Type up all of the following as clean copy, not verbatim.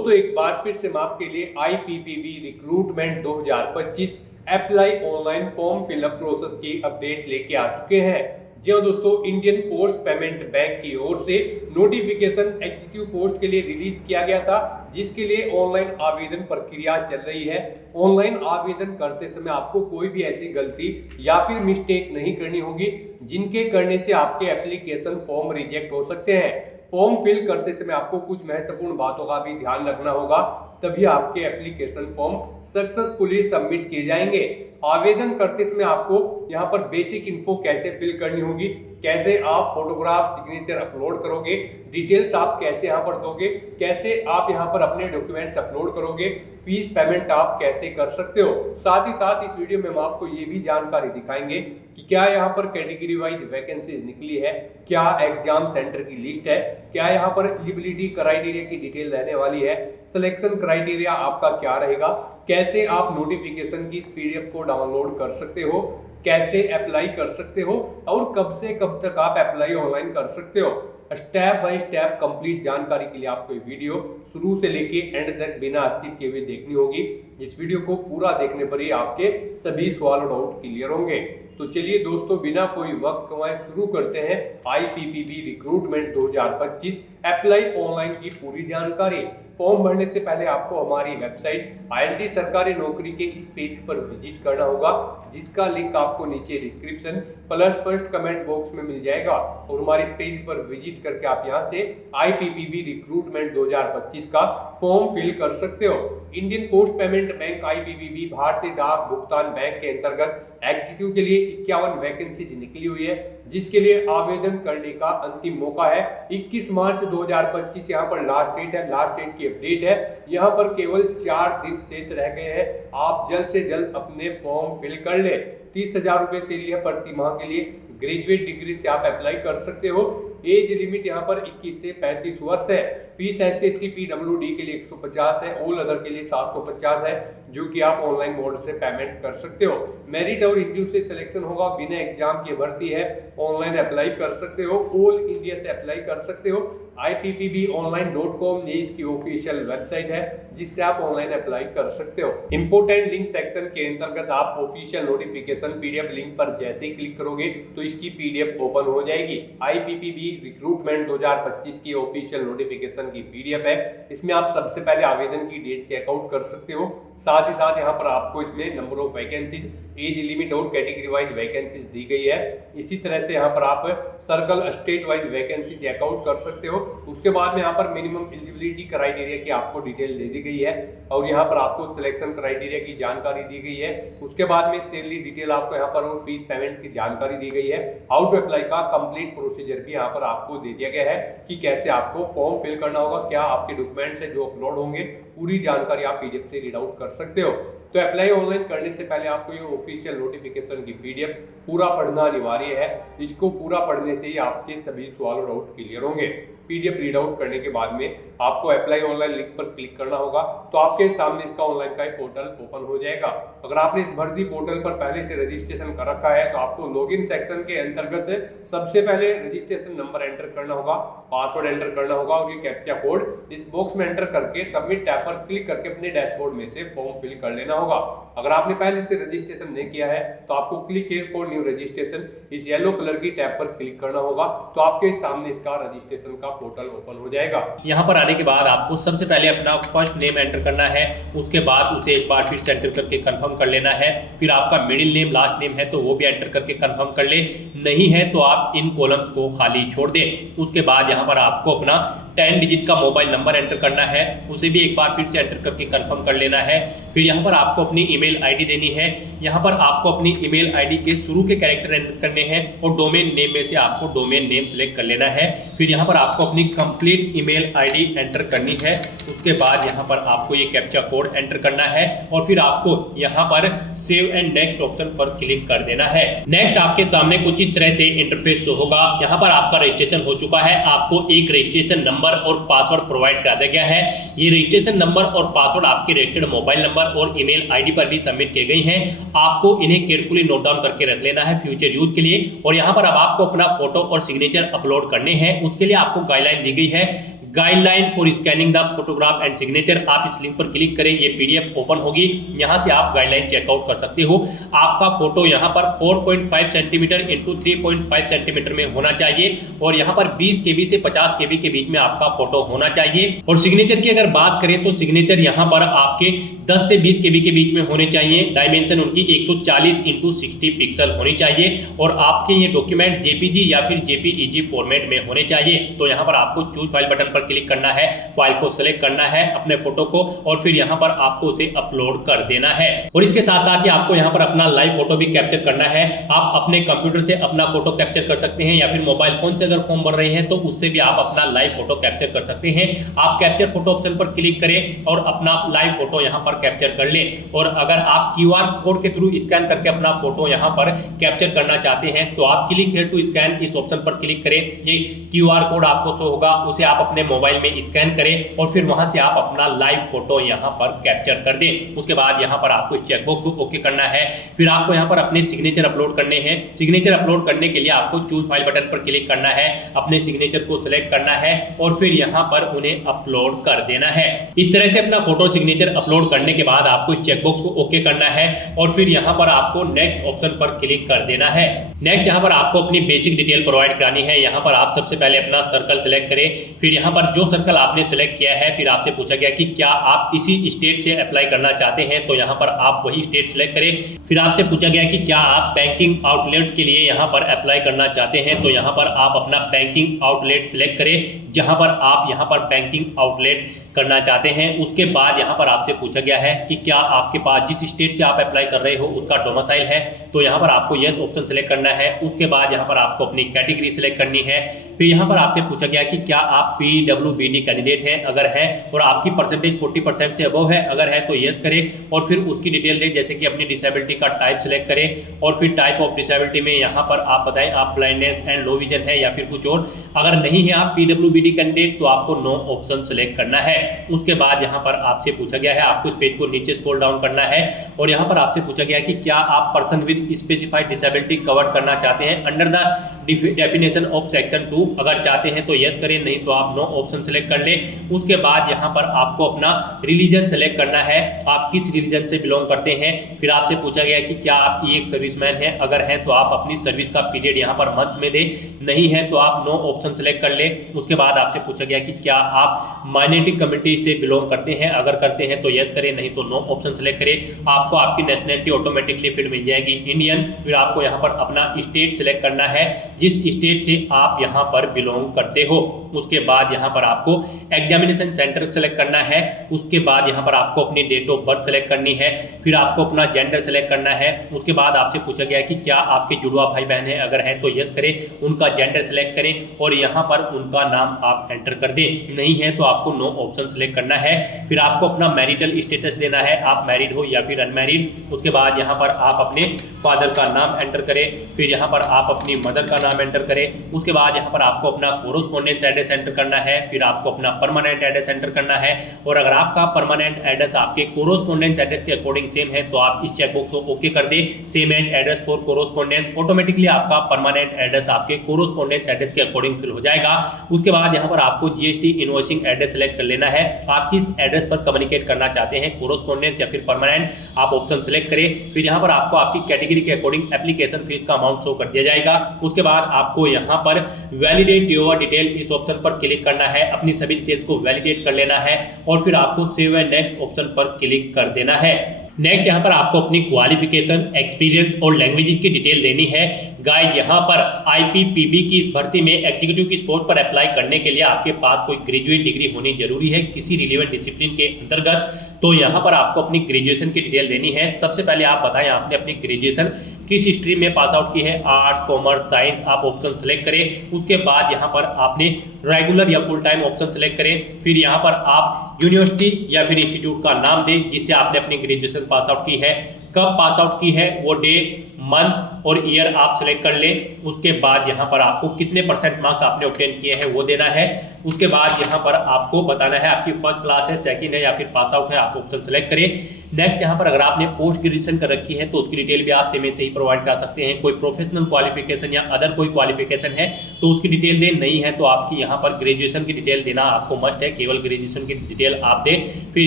दोस्तों एक बार फिर से मैं आपके लिए IPPB recruitment 2025 apply online form fill up process की अपडेट लेके आ चुके हैं। जी हाँ दोस्तों, इंडियन पोस्ट पेमेंट बैंक की ओर से नोटिफिकेशन एग्जीक्यूटिव पोस्ट के लिए रिलीज किया गया था, जिसके लिए ऑनलाइन आवेदन प्रक्रिया चल रही है। ऑनलाइन आवेदन करते समय आपको कोई भी ऐसी गलती या फिर मिस्टेक नहीं करनी होगी जिनके करने से आपके एप्लीकेशन फॉर्म रिजेक्ट हो सकते हैं। फॉर्म फिल करते समय आपको कुछ महत्वपूर्ण बातों का भी ध्यान रखना होगा, तभी आपके एप्लीकेशन फॉर्म सक्सेसफुली सबमिट किए जाएंगे। आवेदन करते समय आपको यहाँ पर बेसिक इन्फो कैसे फिल करनी होगी, कैसे आप फोटोग्राफ सिग्नेचर अपलोड करोगे, डिटेल्स आप कैसे यहाँ पर दोगे, कैसे आप यहाँ पर अपने डॉक्यूमेंट्स अपलोड करोगे, फीस पेमेंट आप कैसे कर सकते हो। साथ ही साथ इस वीडियो में हम आपको ये भी जानकारी दिखाएंगे कि क्या यहाँ पर कैटेगरी वाइज वैकेंसीज निकली है, क्या एग्जाम सेंटर की लिस्ट है, क्या यहाँ पर एलिजिबिलिटी क्राइटेरिया की डिटेल रहने वाली है, सिलेक्शन क्राइटेरिया आपका क्या रहेगा, कैसे आप नोटिफिकेशन की PDF को डाउनलोड कर सकते हो, कैसे अप्लाई कर सकते हो और कब से कब तक आप अप्लाई ऑनलाइन कर सकते हो। स्टेप बाय स्टेप कंप्लीट जानकारी के लिए आपको ये वीडियो शुरू से लेके एंड तक बिना स्किप किए हुए देखनी होगी। इस वीडियो को पूरा देखने पर ही आपके सभी सवाल और डाउट क्लियर होंगे। तो चलिए दोस्तों, बिना कोई वक्त गंवाए शुरू करते हैं IPPB रिक्रूटमेंट 2025 अप्लाई ऑनलाइन की पूरी जानकारी। फॉर्म भरने से पहले आपको हमारी वेबसाइट INT सरकारी नौकरी के इस पेज पर विजिट करना होगा, जिसका लिंक आपको नीचे description plus first comment box में मिल जाएगा। और हमारे इस पेज पर विजिट करके आप यहां से IPPB रिक्रूटमेंट 2025 का फॉर्म फिल कर सकते हो। Indian post payment bank IPPB भारतीय डाक भुगतान बैंक के अंतर्गत एग्जीक्यूटिव के लिए 51 वैकेंसीज निकली हुई है, जिसके लिए आवेदन करने का अंतिम मौका है 21 मार्च 2025। यहाँ पर लास्ट डेट है, लास्ट डेट की अपडेट है। यहाँ पर केवल 4 दिन शेष रह गए हैं। आप जल्द से जल्द अपने फॉर्म फिल कर ले। 30,000 रुपए से लिए प्रति माह के लिए ग्रेजुएट डिग्री से आप अप्लाई कर सकते हो। एज लिमिट यहाँ पर 21 से 35 वर्ष है। फीस SC/ST PWD के लिए 150 है, ऑल अदर के लिए 750 है, जो कि आप ऑनलाइन मोड से पेमेंट कर सकते हो। मेरिट और इंटरव्यू से सिलेक्शन होगा, बिना एग्जाम के भर्ती है, ऑनलाइन अप्लाई कर सकते हो, ऑल इंडिया से अप्लाई कर सकते हो। IPPBonline.com ये इसकी ऑफिशियल वेबसाइट है, जिससे आप ऑनलाइन अप्लाई कर सकते हो। इंपोर्टेंट लिंक सेक्शन के अंतर्गत आप ऑफिशियल नोटिफिकेशन PDF लिंक पर जैसे ही क्लिक करोगे तो इसकी PDF ओपन हो जाएगी। IPPB रिक्रूटमेंट 2025 की ऑफिशियल नोटिफिकेशन की PDF है। इसमें आप सबसे पहले आवेदन की डेट चेकआउट कर सकते हो। साथ ही साथ यहाँ पर आपको इसमें number of vacancies, age limit और कैटेगरी वाइज वैकेंसीज दी गई है। इसी तरह से यहाँ पर आप circle state wise vacancy check out कर सकते हो। उसके बाद में यहाँ पर मिनिमम एलिजिबिलिटी क्राइटेरिया की आपको डिटेल दे दी गई है और यहाँ पर आपको सिलेक्शन क्राइटेरिया की जानकारी दी गई है। उसके बाद में सैलरी डिटेल आपको यहाँ पर और फीस पेमेंट की जानकारी दी गई है। हाउ टू अप्लाई का कंप्लीट प्रोसीजर भी यहाँ पर आपको दे दिया गया है कि कैसे आपको फॉर्म फिल करना होगा, क्या आपके डॉक्यूमेंट्स है जो अपलोड होंगे, पूरी जानकारी आप PDF से रीड आउट कर सकते हो। तो अप्लाई ऑनलाइन करने से पहले आपको ये ऑफिशियल नोटिफिकेशन की PDF पूरा पढ़ना अनिवार्य है। इसको पूरा पढ़ने से ही आपके सभी सवाल और डाउट क्लियर होंगे। PDF रीड आउट करने के बाद में आपको अप्लाई ऑनलाइन लिंक पर क्लिक करना होगा, तो आपके सामने इसका ऑनलाइन का पोर्टल ओपन हो जाएगा। अगर आपने इस भर्ती पोर्टल पर पहले से रजिस्ट्रेशन कर रखा है तो आपको लॉगिन सेक्शन के अंतर्गत सबसे पहले रजिस्ट्रेशन नंबर एंटर करना होगा, पासवर्ड एंटर करना होगा और ये कैप्चा कोड इस बॉक्स में एंटर करके सबमिट टैब पर क्लिक करके अपने डैशबोर्ड में से फॉर्म फिल कर लेना होगा। अगर आपने पहले से रजिस्ट्रेशन नहीं किया है तो आपको click here for new registration इस येलो कलर की टैब पर क्लिक करना होगा, तो आपके सामने इसका रजिस्ट्रेशन का पोर्टल ओपन हो जाएगा। यहाँ पर आने के बाद आपको सबसे पहले अपना फर्स्ट नेम एंटर करना है। उसके बाद उसे एक बार फिर से एंटर करके कंफर्म कर लेना है। फिर आपका मिडिल नेम लास्ट नेम है तो वो भी एंटर करके कंफर्म कर ले, नहीं है तो आप इन कॉलम्स को खाली छोड़ दें। उसके बाद यहाँ पर आपको अपना 10 डिजिट का मोबाइल नंबर एंटर करना है, उसे भी एक बार फिर से एंटर करके कंफर्म कर लेना है। फिर यहाँ पर आपको अपनी ईमेल ID देनी है। यहाँ पर आपको अपनी ईमेल ID के शुरू के कैरेक्टर एंटर करने हैं और डोमेन नेम में से आपको डोमेन नेम सेलेक्ट कर लेना है। फिर यहाँ पर आपको अपनी कंप्लीट ईमेल ID एंटर करनी है। उसके बाद यहाँ पर आपको ये कैप्चा कोड एंटर करना है और फिर आपको यहाँ पर सेव एंड नेक्स्ट ऑप्शन पर क्लिक कर देना है। नेक्स्ट आपके सामने कुछ इस तरह से इंटरफेस शो होगा। यहाँ पर आपका रजिस्ट्रेशन हो चुका है। आपको एक रजिस्ट्रेशन नंबर और पासवर्ड प्रोवाइड कर दिया गया है। ये रजिस्ट्रेशन नंबर और पासवर्ड आपके रजिस्टर्ड मोबाइल नंबर और ईमेल ID पर भी सबमिट किए गए हैं। आपको इन्हें केयरफुली नोट डाउन करके रख लेना है फ्यूचर यूज के लिए। और यहाँ पर अब आपको अपना फोटो और सिग्नेचर अपलोड करने हैं। उसके लिए आपको गाइडलाइन दी गई है। Guideline for scanning the photograph and signature. आप इस लिंक पर क्लिक करें, ये पीडीएफ ओपन होगी, यहाँ से आप गाइडलाइन चेकआउट कर सकते हो। आपका फोटो यहाँ पर 4.5 सेंटीमीटर इंटू 3.5 सेंटीमीटर में होना चाहिए और यहाँ पर 20 केबी से 50 केबी के बीच में आपका फोटो होना चाहिए। और सिग्नेचर की अगर बात करें तो सिग्नेचर यहाँ पर आपके 10 से 20 केबी के बीच में होने चाहिए। डायमेंशन उनकी 140 इंटू 60 पिक्सल होनी चाहिए और आपके ये डॉक्यूमेंट जेपीजी या फिर जेपीईजी फॉर्मेट में होने चाहिए। तो यहाँ पर आपको चूज फाइल बटन पर क्लिक करना है, फाइल को सिलेक्ट करना है अपने फोटो को और फिर यहाँ पर आपको उसे अपलोड कर देना है। और इसके साथ साथ ही आपको यहाँ पर अपना लाइव फोटो भी कैप्चर करना है। आप अपने कंप्यूटर से अपना फोटो कैप्चर कर सकते हैं या फिर मोबाइल फोन से अगर फॉर्म भर रहे हैं तो उससे भी आप अपना लाइव फोटो कैप्चर कर सकते हैं। आप कैप्चर फोटो ऑप्शन पर क्लिक करें और अपना लाइव फोटो यहाँ पर कैप्चर कर लें। और अगर आप QR कोड के थ्रू स्कैन करके अपना फोटो यहाँ पर कैप्चर करना चाहते हैं तो आप क्लिक हियर टू स्कैन इस ऑप्शन पर क्लिक करें। ये QR कोड आपको शो होगा, उसे आप अपने मोबाइल में स्कैन करें और फिर वहां से आप अपना लाइव फोटो यहाँ पर कैप्चर कर दें। उसके बाद यहाँ पर आपको इस चेकबॉक्स को ओके करना है। फिर आपको यहाँ पर अपने सिग्नेचर अपलोड करने हैं। सिग्नेचर अपलोड करने के लिए आपको चूज फाइल बटन पर क्लिक करना है, अपने सिग्नेचर को सिलेक्ट करना है और फिर यहाँ पर उन्हें अपलोड कर देना है। इस तरह से अपना फोटो सिग्नेचर अपलोड करने के बाद आपको इस चेकबॉक्स को ओके करना है और फिर यहाँ पर आपको नेक्स्ट ऑप्शन पर क्लिक कर देना है। नेक्स्ट यहाँ पर आपको अपनी बेसिक डिटेल प्रोवाइड करानी है। यहाँ पर आप सबसे पहले अपना सर्कल सिलेक्ट करें। फिर यहाँ पर जो सर्कल आपने सिलेक्ट किया है फिर आपसे पूछा गया कि क्या आप इसी स्टेट से अप्लाई करना चाहते हैं, तो यहाँ पर आप वही स्टेट सिलेक्ट करें। फिर आपसे पूछा गया कि क्या आप बैंकिंग आउटलेट के लिए यहाँ पर अप्लाई करना चाहते हैं, तो यहाँ पर आप अपना बैंकिंग आउटलेट सिलेक्ट करें जहाँ पर आप यहाँ पर बैंकिंग आउटलेट करना चाहते हैं। उसके बाद यहाँ पर आपसे पूछा गया है कि क्या आपके पास जिस स्टेट से आप अप्लाई कर रहे हो उसका डोमिसाइल है, तो यहाँ पर आपको यस ऑप्शन सेलेक्ट करना है। उसके बाद यहाँ पर आपको अपनी कैटेगरी सिलेक्ट करनी है। फिर यहाँ पर आपसे पूछा गया कि क्या आप PWBD कैंडिडेट हैं, अगर है और आपकी परसेंटेज 40% से अबव है, अगर है तो यस करें और फिर उसकी डिटेल दें, जैसे कि अपनी डिसेबिलिटी का टाइप सिलेक्ट करें और फिर टाइप ऑफ डिसेबिलिटी में यहाँ पर आप बताएं आप ब्लाइंडनेस एंड लो विजन है या फिर कुछ और। अगर नहीं है आप PWBD कैंडिडेट तो आपको नो ऑप्शन सेलेक्ट करना है। उसके बाद यहाँ पर आपसे पूछा गया है, आपको इस पेज को नीचे स्क्रॉल डाउन करना है और यहाँ पर आपसे पूछा गया कि क्या आप person with specified disability cover करना चाहते हैं under the definition of section 2। अगर चाहते हैं तो यस करें, नहीं तो आप नो ऑप्शन सेलेक्ट कर लें। उसके बाद यहाँ पर आपको अपना रिलीजन सेलेक्ट करना है, आप किस रिलीजन से बिलोंग करते हैं। फिर आपसे पूछा गया कि क्या आप एक सर्विसमैन हैं, अगर हैं तो आप अपनी सर्विस का पीरियड यहाँ पर मंथ्स में दें, नहीं है तो आप नो ऑप्शन सेलेक्ट कर लें। उसके बाद आपसे पूछा गया कि क्या आप माइनॉरिटी कम्युनिटी से बिलोंग करते हैं, अगर करते हैं तो यस करें, नहीं तो नो ऑप्शन सेलेक्ट करें। आपको आपकी नेशनलिटी ऑटोमेटिकली फिर मिल जाएगी इंडियन। फिर आपको यहाँ पर अपना स्टेट सिलेक्ट करना है, जिस स्टेट से आप यहाँ पर बिलोंग करते हो। उसके बाद यहाँ पर आपको एग्जामिनेशन सेंटर सेलेक्ट करना है। उसके बाद यहाँ पर आपको अपनी डेट ऑफ बर्थ सेलेक्ट करनी है। फिर आपको अपना जेंडर सेलेक्ट करना है। उसके बाद आपसे पूछा गया कि क्या आपके जुड़वा भाई बहन हैं, अगर हैं तो यस करें, उनका जेंडर सेलेक्ट करें और यहाँ पर उनका नाम आप एंटर कर दें, नहीं है तो आपको नो ऑप्शन सेलेक्ट करना है। फिर आपको अपना मैरिटल स्टेटस देना है, आप मैरिड हो या फिर अनमैरिड। उसके बाद यहाँ पर आप अपने फादर का नाम एंटर करें। फिर यहाँ पर आप अपनी मदर का नाम एंटर करें। उसके बाद यहाँ पर आपको अपना कोरोस्पोंडेंस एड्रेस एंटर करना है। फिर आपको अपना परमानेंट एड्रेस एंटर करना है और अगर आपका परमानेंट एड्रेस आपके कोरोस्पोंडेंस एड्रेस के अकॉर्डिंग सेम है तो आप इस चेकबॉक्स को ओके कर दें, same as address for correspondence. Automatically आपका परमानेंट एड्रेस आपके कोरोस्पोंडेंस एड्रेस के अकॉर्डिंग फिल हो जाएगा। उसके बाद यहाँ पर आपको GST इनवॉइसिंग एड्रेस सेलेक्ट कर लेना है, आप किस एड्रेस पर कम्युनिकेट करना चाहते हैं, कोरोस्पोंडेंस या फिर परमानेंट, आप ऑप्शन सेलेक्ट करें। फिर यहाँ पर आपको आपकी कैटेगरी के अकॉर्डिंग एप्लीकेशन फीस का अमाउंट शो कर दिया जाएगा। उसके बाद आपको यहाँ पर वैलिडेट योर डिटेल इस ऑप्शन पर क्लिक करना है, अपनी सभी डिटेल्स को वैलिडेट कर लेना है और फिर आपको सेव एंड नेक्स्ट ऑप्शन पर क्लिक कर देना है। नेक्स्ट यहाँ पर आपको अपनी क्वालिफिकेशन, एक्सपीरियंस और लैंग्वेजेस की डिटेल देनी है। गाइस यहाँ पर IPPB की इस भर्ती में एग्जीक्यूटिव की पोस्ट पर अप्लाई करने के लिए आपके पास कोई ग्रेजुएट डिग्री होनी जरूरी है किसी रिलेवेंट डिसिप्लिन के अंतर्गत। तो यहाँ पर आपको अपनी ग्रेजुएशन की डिटेल देनी है। सबसे पहले आप बताएं आपने अपनी ग्रेजुएशन किस स्ट्रीम में पास आउट की है, आर्ट्स, कॉमर्स, साइंस, आप ऑप्शन सेलेक्ट करें। उसके बाद यहाँ पर आपने रेगुलर या फुल टाइम ऑप्शन सेलेक्ट करें। फिर यहाँ पर आप यूनिवर्सिटी या फिर इंस्टीट्यूट का नाम दें जिससे आपने अपनी ग्रेजुएशन पास आउट की है, कब पास आउट की है, वो डे, मंथ और ईयर आप सेलेक्ट कर लें। उसके बाद यहाँ पर आपको कितने % मार्क्स आपने ऑब्टेन किए हैं वो देना है। उसके बाद यहाँ पर आपको बताना है आपकी फर्स्ट क्लास है, सेकंड है या फिर पास आउट है, आप ऑप्शन सेलेक्ट करें। नेक्स्ट यहाँ पर अगर आपने पोस्ट ग्रेजुएशन कर रखी है तो उसकी डिटेल भी आप सेम से ही प्रोवाइड करा सकते हैं। कोई प्रोफेशनल क्वालिफिकेशन या अदर कोई क्वालिफिकेशन है तो उसकी डिटेल दें, नहीं है तो आपकी यहाँ पर ग्रेजुएशन की डिटेल देना आपको मस्ट है, केवल ग्रेजुएशन की डिटेल आप दें। फिर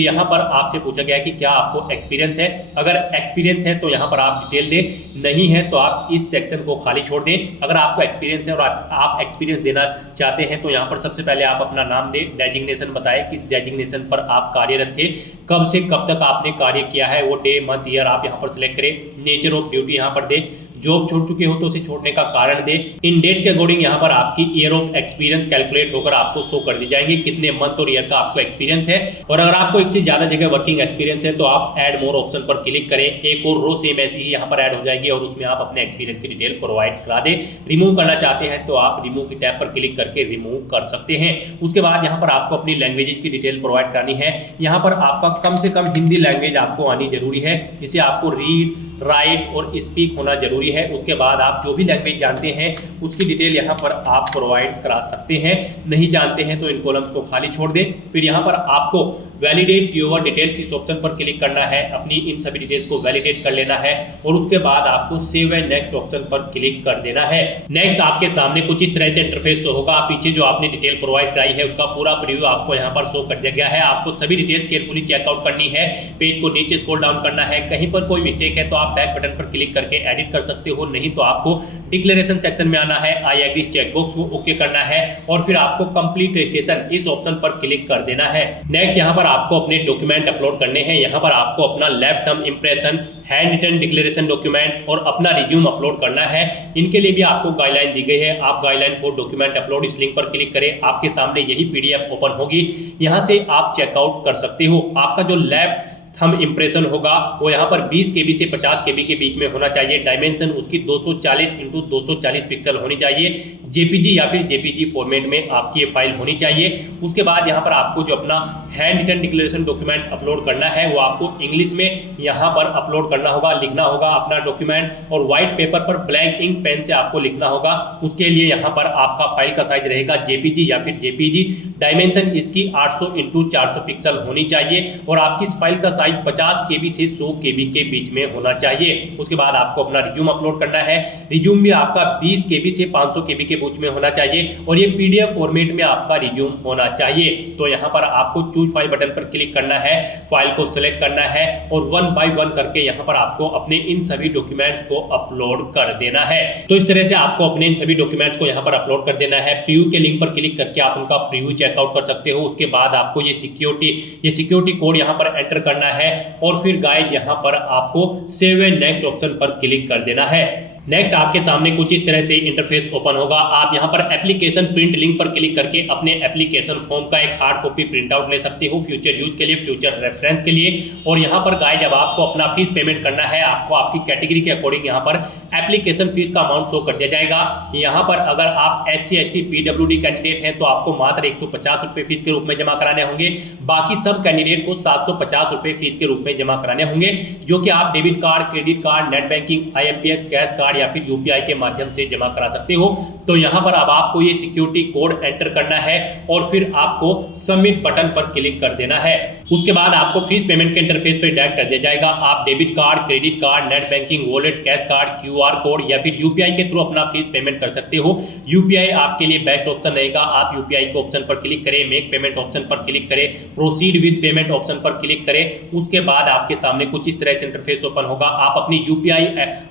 यहाँ पर आपसे पूछा गया है कि क्या आपको एक्सपीरियंस है, अगर एक्सपीरियंस है तो यहाँ पर आप डिटेल दें, नहीं है तो आप इस सेक्शन को खाली छोड़ दें। अगर आपको एक्सपीरियंस है और आप एक्सपीरियंस देना चाहते हैं तो यहाँ पर सबसे पहले आप अपना नाम दें, डेजिग्नेशन बताएं, किस डेजिग्नेशन पर आप कार्यरत थे, कब से कब तक आपने कार्य किया है, वो डे मंथ ईयर आप यहाँ पर सिलेक्ट करें। नेचर ऑफ ड्यूटी यहाँ पर दें, जॉब छोड़ चुके हो तो उसे छोड़ने का कारण दें। इन डेट के अकॉर्डिंग यहाँ पर आपकी ईयर ऑफ एक्सपीरियंस कैलकुलेट होकर आपको शो कर दी जाएंगे कितने मंथ और ईयर का आपको एक्सपीरियंस है। और अगर आपको एक से ज्यादा जगह वर्किंग एक्सपीरियंस है तो आप ऐड मोर ऑप्शन पर क्लिक करें, एक और रो सेम ऐसी ही यहाँ पर ऐड हो जाएगी और उसमें आप अपने एक्सपीरियंस की डिटेल प्रोवाइड करा दें। रिमूव करना चाहते हैं तो आप रिमूव की टैब पर क्लिक करके रिमूव कर सकते हैं। उसके बाद यहाँ पर आपको अपनी लैंग्वेजेस की डिटेल प्रोवाइड करानी है। यहाँ पर आपका कम से कम हिंदी लैंग्वेज आपको आनी जरूरी है, इसे आपको रीड, राइट और स्पीक होना जरूरी है। उसके बाद आप जो भी लैंग्वेज जानते हैं उसकी डिटेल यहाँ पर आप प्रोवाइड करा सकते हैं, नहीं जानते हैं तो इन कॉलम्स को खाली छोड़ दें। फिर यहाँ पर आपको वैलिडेट योर डिटेल्स इस ऑप्शन पर क्लिक करना है, अपनी इन सभी डिटेल्स को वैलिडेट कर लेना है और उसके बाद आपको सेव एंड नेक्स्ट ऑप्शन पर क्लिक कर देना है। नेक्स्ट आपके सामने कुछ इस तरह से इंटरफेस शो होगा। पीछे जो आपने डिटेल प्रोवाइड कराई है उसका पूरा प्रीव्यू आपको यहाँ पर शो कर दिया गया है। आपको सभी डिटेल्स केयरफुली चेकआउट करनी है, पेज को नीचे स्क्रॉल डाउन करना है, कहीं पर कोई मिस्टेक है तो आप बैक बटन पर क्लिक करके एडिट कर सकते हो, नहीं तो आपको डिक्लेरेशन सेक्शन में आना है, आई एग्री चेकबॉक्स को ओके करना है और फिर आपको कंप्लीट रजिस्ट्रेशन इस ऑप्शन पर क्लिक कर देना है। नेक्स्ट यहाँ पर आपको अपने डॉक्यूमेंट अपलोड करने हैं। यहाँ पर आपको अपना left thumb impression, handwritten declaration document और अपना रिज्यूम अपलोड करना है। इनके लिए भी आपको गाइडलाइन दी गई है, आप गाइडलाइन फॉर डॉक्यूमेंट अपलोड इस लिंक पर क्लिक करें, आपके सामने यही पीडीएफ ओपन होगी, यहाँ से आप चेकआउट कर सकते हो। आपका जो लेफ्ट थंब इंप्रेशन होगा वो यहाँ पर 20 KB से 50 KB के बीच में होना चाहिए। डायमेंशन उसकी 240 × 240 पिक्सल होनी चाहिए। जेपीजी या फिर जेपीजी फॉर्मेट में आपकी ये फाइल होनी चाहिए। उसके बाद यहाँ पर आपको जो अपना handwritten declaration document upload करना है वो आपको इंग्लिश में यहाँ पर अपलोड करना होगा, लिखना होगा अपना डॉक्यूमेंट और व्हाइट पेपर पर ब्लैंक इंक पेन से आपको लिखना होगा। उसके लिए यहाँ पर आपका फाइल का साइज रहेगा जेपीजी या फिर जेपीजी। डायमेंशन इसकी 800 × 400 पिक्सल होनी चाहिए और आपकी इस फाइल का साइज 50 KB से 100 KB के बीच में होना चाहिए। उसके बाद आपको अपना रिज्यूम अपलोड करना है। रिज्यूम भी आपका 20 KB से 500 KB के बीच में होना चाहिए और ये PDF फॉर्मेट में आपका रिज्यूम होना चाहिए। तो यहाँ पर आपको चूज फाइल बटन पर क्लिक करना है, फाइल को सिलेक्ट करना है और 1 बाय 1 करके यहाँ पर आपको अपने इन सभी डॉक्यूमेंट्स को अपलोड कर देना है। तो इस तरह से आपको अपने इन सभी डॉक्यूमेंट्स को यहाँ पर अपलोड कर देना है। प्रीव्यू के लिंक पर क्लिक करके आप उनका प्रीव्यू चेकआउट कर सकते हो। उसके बाद आपको ये सिक्योरिटी कोड यहाँ पर एंटर करना है और फिर गाइस यहाँ पर आपको सेव एंड नेक्स्ट ऑप्शन पर क्लिक कर देना है। नेक्स्ट आपके सामने कुछ इस तरह से इंटरफेस ओपन होगा। आप यहाँ पर एप्लीकेशन प्रिंट लिंक पर क्लिक करके अपने एप्लीकेशन फॉर्म का एक हार्ड कॉपी प्रिंट आउट ले सकते हो, फ्यूचर यूज के लिए, फ्यूचर रेफरेंस के लिए। और यहाँ पर गाइस जब आपको अपना फीस पेमेंट करना है, आपको आपकी कैटेगरी के अकॉर्डिंग यहाँ पर एप्लीकेशन फीस का अमाउंट शो कर दिया जाएगा। यहाँ पर अगर आप SC ST PWD कैंडिडेट हैं तो आपको मात्र 150 रुपये फीस के रूप में जमा कराने होंगे। बाकी सब कैंडिडेट को 750 रुपये फीस के रूप में जमा कराने होंगे, जो कि आप debit card, credit card, net banking, IMPS, cash card या फिर UPI के माध्यम से जमा करा सकते हो। तो यहाँ पर अब आपको ये सिक्योरिटी कोड एंटर करना है और फिर आपको सबमिट बटन पर क्लिक कर देना है। उसके बाद आपको फीस पेमेंट के इंटरफेस पर डायरेक्ट कर दिया जाएगा। आप debit card, credit card, net banking, wallet, cash card, QR code या फिर UPI के थ्रू अपना फीस पेमेंट कर सकते हो। UPI आपके लिए बेस्ट ऑप्शन रहेगा। आप UPI के ऑप्शन पर क्लिक करें, मेक पेमेंट ऑप्शन पर क्लिक करें, प्रोसीड विद पेमेंट ऑप्शन पर क्लिक करें। उसके बाद आपके सामने कुछ इस तरह से इंटरफेस ओपन होगा। आप अपनी UPI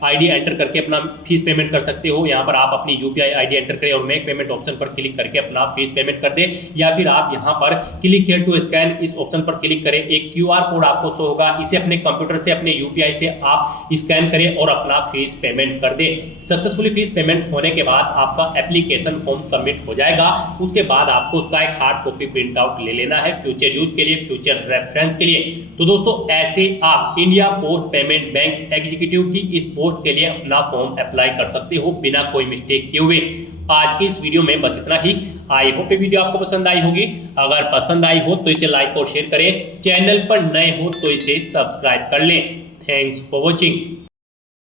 ID एंटर करके अपना फीस पेमेंट कर सकते हो। यहाँ पर आप अपनी UPI ID एंटर करें और मेक पेमेंट ऑप्शन पर क्लिक करके अपना फीस पेमेंट कर दें, या फिर आप यहाँ पर क्लिक हियर टू स्कैन इस ऑप्शन पर क्लिक करें। एक QR कोड आपको शो होगा, इसे अपने कंप्यूटर से, अपने UPI से आप स्कैन करें और अपना फीस पेमेंट कर दें। सक्सेसफुली फीस पेमेंट होने के बाद आपका एप्लीकेशन फॉर्म सबमिट हो जाएगा। उसके बाद आपको उसका एक हार्ड कॉपी प्रिंट आउट ले लेना है, फ्यूचर यूज के लिए, फ्यूचर रेफरेंस के लिए। तो दोस्तों ऐसे आप India post payment bank executive की इस पोस्ट के लिए अपना फॉर्म अप्लाई कर सकते हो बिना कोई मिस्टेक किए हुए। आज की इस वीडियो में बस इतना ही। आई होप ये वीडियो आपको पसंद आई होगी। अगर पसंद आई हो तो इसे लाइक और शेयर करें। चैनल पर नए हो तो इसे सब्सक्राइब कर लें। Thanks for watching.